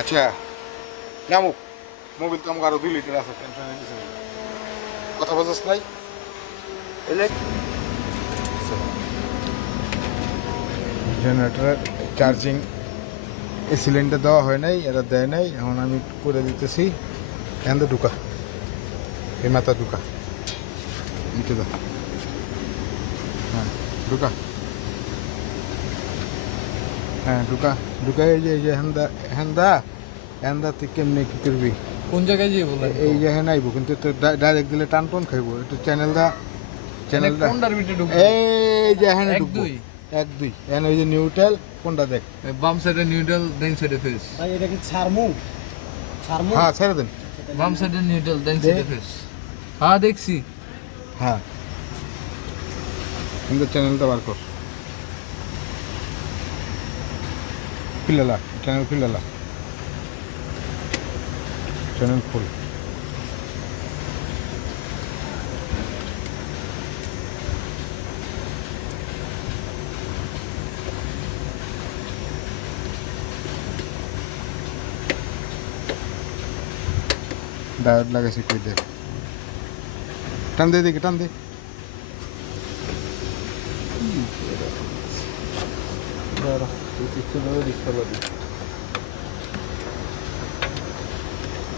আচ্ছা নামুক মোবিল তো আমার আরো 2 লিটার আছে টেনশন নেই কিছু নেই কথা বলছিস নাই জেনারেটর চার্জিং এই সিলিন্ডার দেওয়া হয় নাই এরা দেয় নাই এখন আমি করে দিতেছি এখান থেকে ঢুকা এই মাথা ঢুকা নিচে দাও হ্যাঁ ঢুকা হ্যাঁ ঢুকা ঢুকা এই যে হ্যান্দা হ্যান্দা হ্যান্দা তুই কেমনি কি করবি কোন জায়গায় যাই বলেন এই যে হ্যাঁ আইব কিন্তু তো ডাইরেক্ট দিলে টান টান খাইব একটু চ্যানেলটা কোনটার ভিতরে ঢুকবো এই যে হ্যাঁ এক ঢুকবো দুই 1 2 এখানে ওই যে নিউট্রাল কোনটা দেখ বাম সাইডে নিউট্রাল ডান সাইডে ফেস ভাই এটা কি ছাড়মু ছাড়মু হ্যাঁ ছেড়ে দেন বাম সাইডে নিউট্রাল ডান সাইডে ফেস হ্যাঁ দেখছি হ্যাঁ কিন্তু চ্যানেলটা বার কর খুলেলা চ্যানেল খুলেলা চ্যানেল ফুল ডায়োড লাগাইছি কই দেখ টান দে দেখি টান দে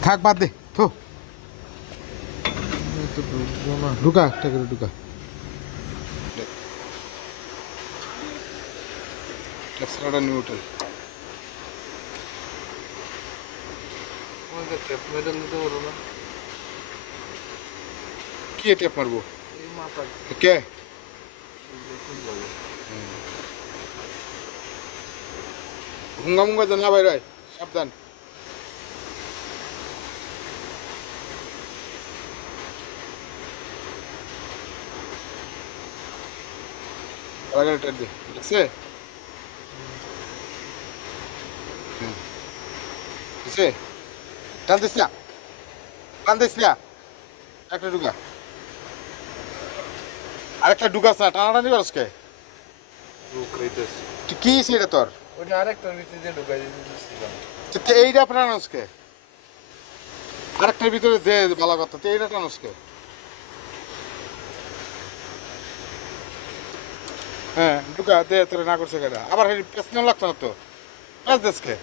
থাক বাদ দে থো ঢুকা একটা করে ঢুকা টেপসাটা নিউট্রাল টেপ মেডাল দিতে পারো না কি টেপ মারবো এই মাথা কে হুঙ্গা মুঙ্গা যেন না বাইর হয় সাবধান লাগালে টেপ দে দেখছে দেখছে টান দিস না টান দিস না একটা ঢুকা আরেকটা ঢুকাস না টানাটানি করস কে রুকাইতেছে তুই কি সেটা তোর ওটা আরেকটার ভিতরে দিয়ে ঢুকাই দিতেছিলাম তো এইটা টানাসকে আরেকটার ভিতরে দে ভালো কথা তো এইটা টানাসকে হ্যাঁ ঢুকা দে তোর না করছে কেটা আবার পেছনে লাগতো না তো পেঁচ দেশকে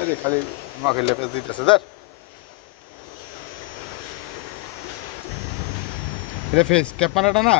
আরে খালি মাখে পেঁচ দিতেছে ধর রে ফেস টেপ মারাটা না